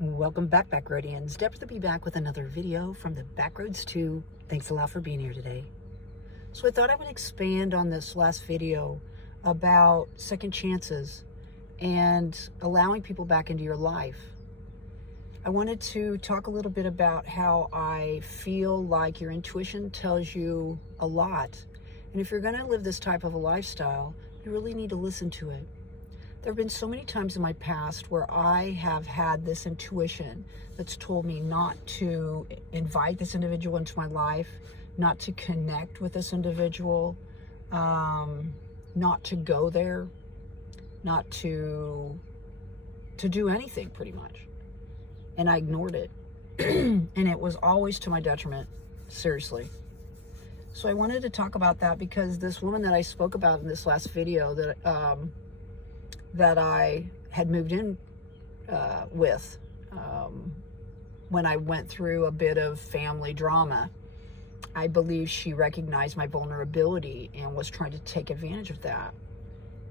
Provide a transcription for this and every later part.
Welcome back, Backroadians. Deb to be back with another video from the Backroads 2. Thanks a lot for being here today. So I thought I would expand on this last video about second chances and allowing people back into your life. I wanted to talk a little bit about how I feel like your intuition tells you a lot. And if you're going to live this type of a lifestyle, you really need to listen to it. There have been so many times in my past where I have had this intuition that's told me not to invite this individual into my life, not to connect with this individual, not to go there, not to do anything pretty much. And I ignored it. And it was always to my detriment, seriously. So I wanted to talk about that because this woman that I spoke about in this last video that I had moved in with when I went through a bit of family drama. I believe she recognized my vulnerability and was trying to take advantage of that.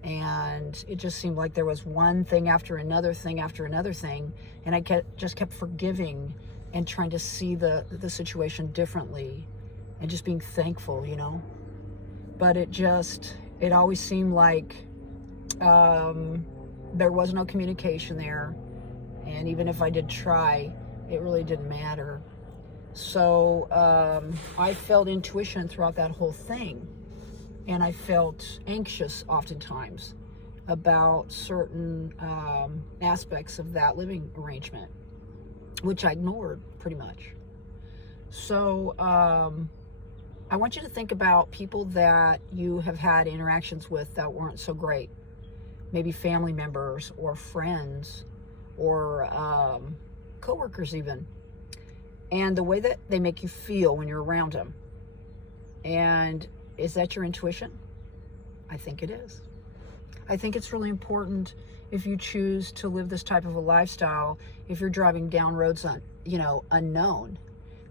And it just seemed like there was one thing after another thing after another thing, and I just kept forgiving and trying to see the situation differently and just being thankful, you know. But it always seemed like there was no communication there, and even if I did try, it really didn't matter. So I felt intuition throughout that whole thing, and I felt anxious oftentimes about certain aspects of that living arrangement, which I ignored pretty much. So I want you to think about people that you have had interactions with that weren't so great. Maybe family members or friends or coworkers even, and the way that they make you feel when you're around them. And is that your intuition? I think it is. I think it's really important if you choose to live this type of a lifestyle, if you're driving down roads unknown,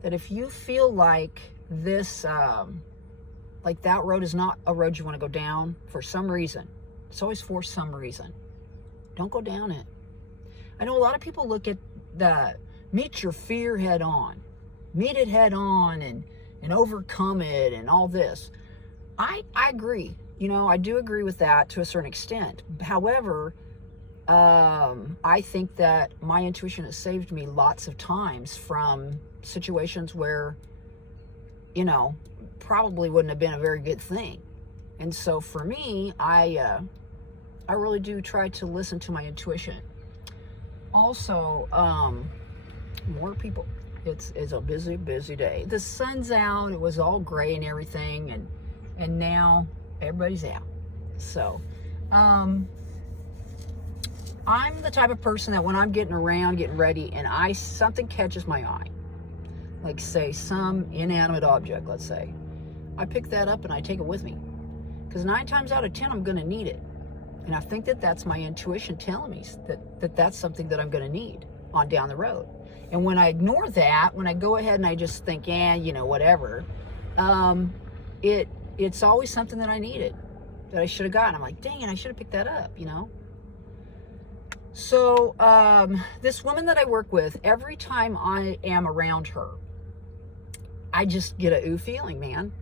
that if you feel like this, like that road is not a road you want to go down for some reason. It's always for some reason. Don't go down it. I know a lot of people look at the meet your fear head on, meet it head on and overcome it and all this. I agree. You know, I do agree with that to a certain extent. However, I think that my intuition has saved me lots of times from situations where, you know, probably wouldn't have been a very good thing. And so for me, I really do try to listen to my intuition. Also, more people. It's a busy day. The sun's out. It was all gray and everything, and now everybody's out. So, I'm the type of person that when I'm getting ready, and something catches my eye, like say some inanimate object, let's say, I pick that up and I take it with me. Because 9 times out of 10, I'm going to need it. And I think that that's my intuition telling me that that's something that I'm going to need on down the road. And when I ignore that, when I go ahead and I just think, whatever, it's always something that I needed, that I should have gotten. I'm like, dang it, I should have picked that up, you know? So this woman that I work with, every time I am around her, I just get a ooh feeling, man.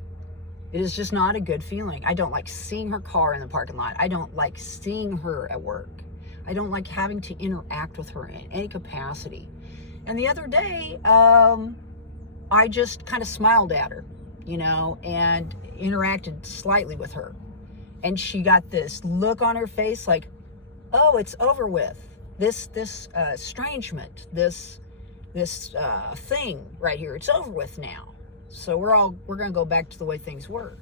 It is just not a good feeling. I don't like seeing her car in the parking lot. I don't like seeing her at work. I don't like having to interact with her in any capacity. And the other day, I just kind of smiled at her, and interacted slightly with her. And she got this look on her face like, oh, it's over with. This estrangement, this thing right here, it's over with now. So we're going to go back to the way things were.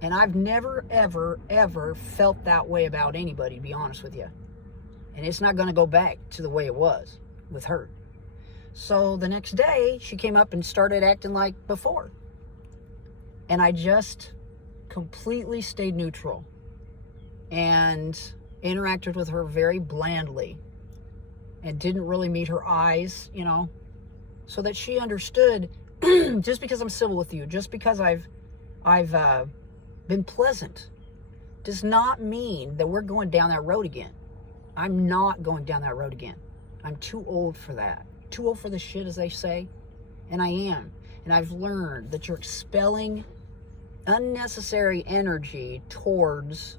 And I've never, ever, ever felt that way about anybody, to be honest with you. And it's not going to go back to the way it was with her. So the next day, she came up and started acting like before. And I just completely stayed neutral and interacted with her very blandly and didn't really meet her eyes, so that she understood just because I'm civil with you, just because I've been pleasant, does not mean that we're going down that road again. I'm not going down that road again. I'm too old for that. Too old for the shit, as they say. And I am. And I've learned that you're expelling unnecessary energy towards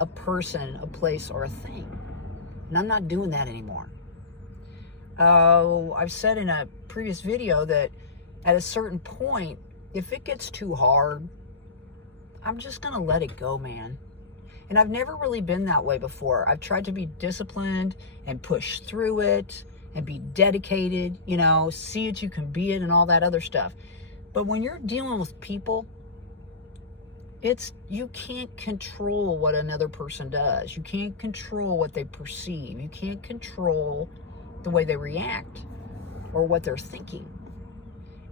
a person, a place, or a thing. And I'm not doing that anymore. I've said in a previous video that at a certain point, if it gets too hard, I'm just going to let it go, man. And I've never really been that way before. I've tried to be disciplined and push through it and be dedicated, you know, see it, you can be it, and all that other stuff. But when you're dealing with people, you can't control what another person does. You can't control what they perceive. You can't control the way they react or what they're thinking.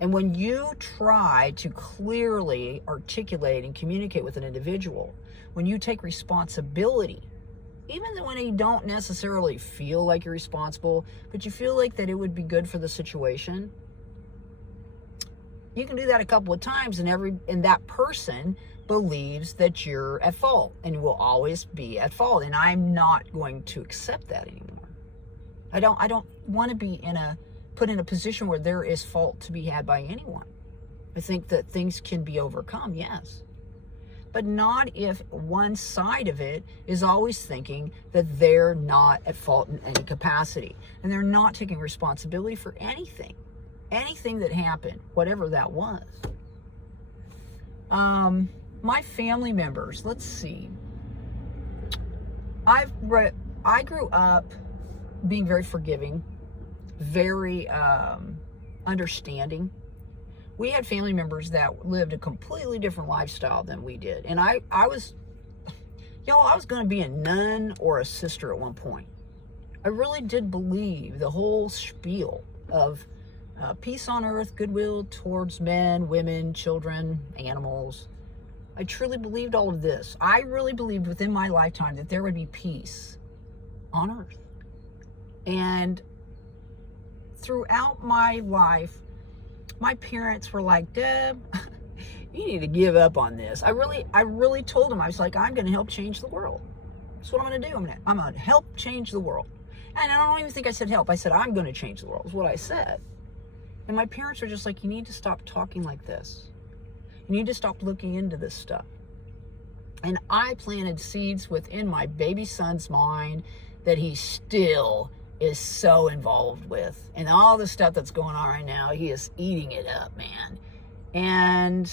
And when you try to clearly articulate and communicate with an individual, when you take responsibility, even when you don't necessarily feel like you're responsible, but you feel like that it would be good for the situation, you can do that a couple of times, and that person believes that you're at fault and will always be at fault. And I'm not going to accept that anymore. I don't want to be put in a position where there is fault to be had by anyone. I think that things can be overcome, yes. But not if one side of it is always thinking that they're not at fault in any capacity. And they're not taking responsibility for anything that happened, whatever that was. My family members, let's see. I grew up being very forgiving, very understanding. We had family members that lived a completely different lifestyle than we did. And I was going to be a nun or a sister at one point. I really did believe the whole spiel of peace on earth, goodwill towards men, women, children, animals. I truly believed all of this. I really believed within my lifetime that there would be peace on earth. And throughout my life, my parents were like, Deb, you need to give up on this. I really told them, I was like, I'm going to help change the world. That's what I'm going to do. I'm going to help change the world. And I don't even think I said help. I said, I'm going to change the world, is what I said. And my parents were just like, you need to stop talking like this. You need to stop looking into this stuff. And I planted seeds within my baby son's mind that he still is so involved with. And all the stuff that's going on right now, he is eating it up, man. And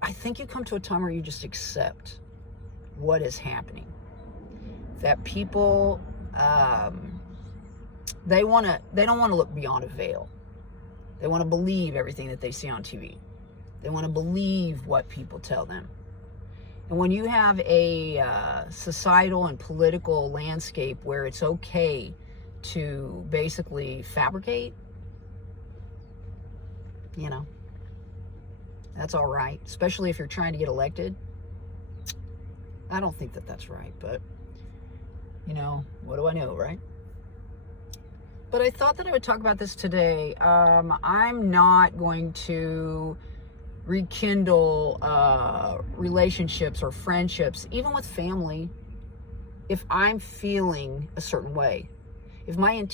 I think you come to a time where you just accept what is happening. That people, they don't want to look beyond a veil. They want to believe everything that they see on TV. They want to believe what people tell them. And when you have a societal and political landscape where it's okay to basically fabricate, you know, that's all right. Especially if you're trying to get elected. I don't think that that's right, but, you know, what do I know, right? But I thought that I would talk about this today. I'm not going to rekindle relationships or friendships, even with family, if I'm feeling a certain way. If my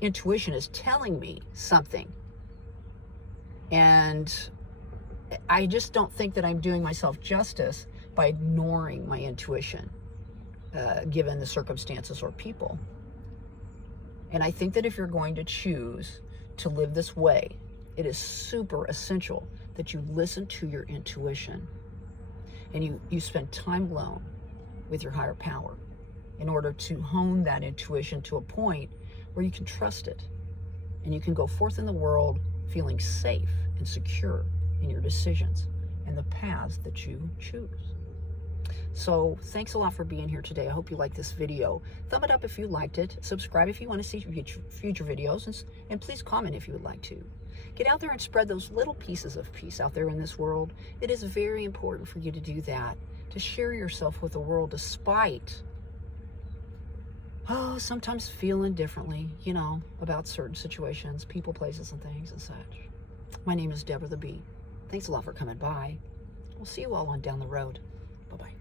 intuition is telling me something, and I just don't think that I'm doing myself justice by ignoring my intuition, given the circumstances or people. And I think that if you're going to choose to live this way, it is super essential that you listen to your intuition and you spend time alone with your higher power in order to hone that intuition to a point where you can trust it and you can go forth in the world feeling safe and secure in your decisions and the paths that you choose. So thanks a lot for being here today. I hope you liked this video. Thumb it up if you liked it. Subscribe if you want to see future videos. And please comment if you would like to. Get out there and spread those little pieces of peace out there in this world. It is very important for you to do that, to share yourself with the world despite, sometimes feeling differently, you know, about certain situations, people, places, and things and such. My name is Deborah the Bee. Thanks a lot for coming by. We'll see you all on down the road. Bye-bye.